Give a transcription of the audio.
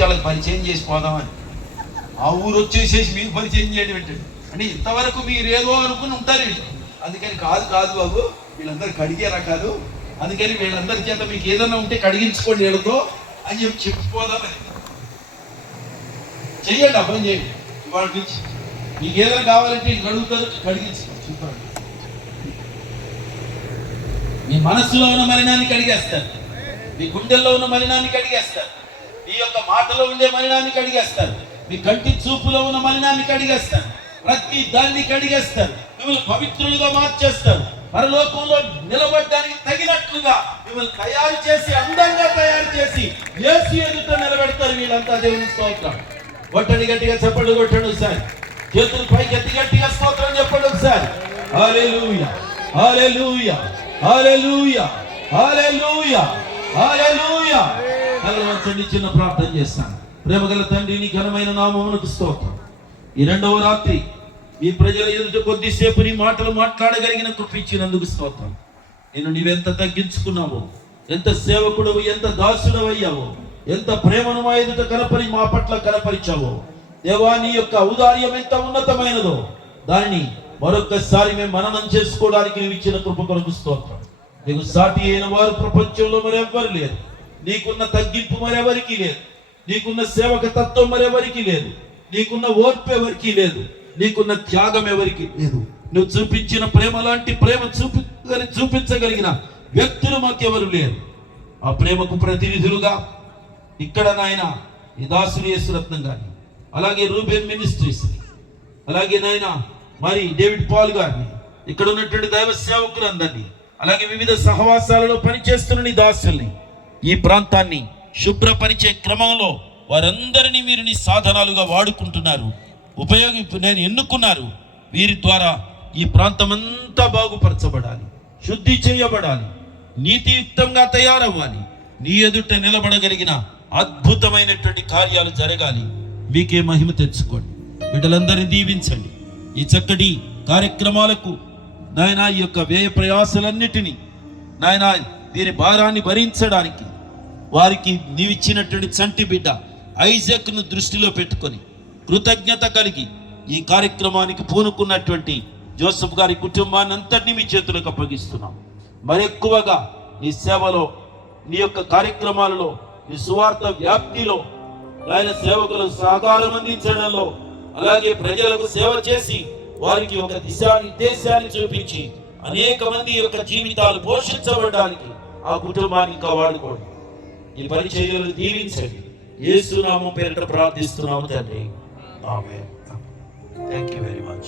వాళ్ళకి పరిచయం చేసి పోదామని. ఆ ఊరు వచ్చేసేసి మీకు పరిచయం చేయడం ఏంటండి అంటే ఇంతవరకు మీరు ఏదో అనుకుని ఉంటారు వీళ్ళు. అందుకని కాదు బాబు, వీళ్ళందరూ కడిగే రకాలు, అందుకని వీళ్ళందరి చేత మీకు ఏదైనా ఉంటే కడిగించుకోండి వీళ్ళతో అని చెప్పిపోదామని. చెయ్యండి, అర్థం చేయండి. ఇవాళ నుంచి మీకు ఏదైనా కావాలంటే వీళ్ళు కడుగుతారు, కడిగించుకోండి. చెప్పండి, మీ మనస్సులో ఉన్న మలినాన్ని కడిగేస్తారు, మీ గుండెల్లో ఉన్న మలినాన్ని కడిగేస్తారు, మీ యొక్క మాటలో ఉండే మలినాన్ని కడిగేస్తారు, మీ కంటి చూపులో ఉన్న మలినాన్ని కడిగేస్తారు, ప్రతి దాన్ని కడిగేస్తారు, మిమ్మల్ని పవిత్రులుగా మార్చేస్తారు, పరలోకంలో నిలబడడానికి తగినట్లుగా మిమ్మల్ని తయారు చేసి అందంగా తయారు చేసి యేసు ఎదుట నిలబెడతారు. వీళ్ళంతా దేవుని స్తోత్రం. కొట్టండి, గట్టిగా చెప్పండి, కొట్టండి ఒకసారి, చేతులు పైకి ఎత్తి గట్టిగా స్తోత్రం చెప్పండి ఒకసారి. హల్లెలూయా, హల్లెలూయా, హల్లెలూయా, హల్లెలూయా, హల్లెలూయా. కలవచ్చండి, చిన్న ప్రార్థన చేస్తాను. ప్రేమగల తండ్రి, నీ ఘనమైన నామమునకు స్తోత్రం. ఈ రెండవ రాత్రి ఈ ప్రజల ఎదుట కొద్దిసేపు నీ మాటలు మాట్లాడగలిగిన కృప ఇచ్చినందుకు స్తోత్రం. నేను నీవెంత తగ్గించుకున్నావో, ఎంత సేవకుడవు, ఎంత దాసుడవు అయ్యావో, ఎంత ప్రేమను మా ఎదుట మా పట్ల కనపరిచావో దేవా, నీ యొక్క ఔదార్యం ఎంత ఉన్నతమైనదో దాన్ని మరొకసారి మేము మననం చేసుకోవడానికి నువ్వు ఇచ్చిన కృప కొరకు స్తోత్రం. నీకు సాటి అయిన వారు ప్రపంచంలో మరెవ్వరు లేరు. నీకున్న తగ్గింపు మరెవరికి లేదు, నీకున్న సేవక తత్వం మరెవరికి లేదు, నీకున్న ఓర్పు ఎవరికి లేదు, నీకున్న త్యాగం ఎవరికి లేదు. నువ్వు చూపించిన ప్రేమ లాంటి ప్రేమ చూపించగలిగిన వ్యక్తులు మాకెవరు లేరు. ఆ ప్రేమకు ప్రతినిధులుగా ఇక్కడ నాయన ఈ దాసుని యేసురత్నం గారిని, అలాగే రూబెన్ మినిస్ట్రీస్, అలాగే నాయన మరి డేవిడ్ పాల్ గారిని, ఇక్కడ ఉన్నటువంటి దైవ సేవకులందరినీ, అలాగే వివిధ సహవాసాలలో పనిచేస్తున్న నీ దాసుల్ని, ఈ ప్రాంతాన్ని శుభ్రపరిచే క్రమంలో వారందరినీ మీరు నీ సాధనాలుగా వాడుకుంటున్నారు, నేను ఎన్నుకున్నారు. వీరి ద్వారా ఈ ప్రాంతం అంతా బాగుపరచబడాలి, శుద్ధి చేయబడాలి, నీతియుక్తంగా తయారవ్వాలి, నీ ఎదుట నిలబడగలిగిన అద్భుతమైనటువంటి కార్యాలు జరగాలి. మీకే మహిమ తెచ్చుకోండి. బిడ్డలందరినీ దీవించండి. ఈ చక్కటి కార్యక్రమాలకు నాయన ఈ యొక్క వ్యయ ప్రయాసలన్నిటినీ నాయన దీని భారాన్ని భరించడానికి వారికి నీవిచ్చినటువంటి చంటి బిడ్డ ఐజాక్ను దృష్టిలో పెట్టుకొని కృతజ్ఞత కలిగి ఈ కార్యక్రమానికి పూనుకున్నటువంటి జోసెఫ్ గారి కుటుంబాన్ని అంతటినీ మీ చేతులకు అప్పగిస్తున్నాం. మరెక్కువగా నీ సేవలో, నీ యొక్క కార్యక్రమాలలో, నీ సువార్త వ్యాప్తిలో, ఆయన సేవకులకు సహకారం అందించడంలో, అలాగే ప్రజలకు సేవ చేసి వారికి ఒక దిశానిర్దేశాన్ని చూపించి అనేక మంది యొక్క జీవితాలు పోషించబడడానికి ఆ కుటుంబాన్ని ఇంకా వాడుకోండి. ఈ పరిచర్యలు దీవించండి. యేసు నామం పేరిట ప్రార్థిస్తున్నాము తండ్రి. ఆమేన్. Thank you very much.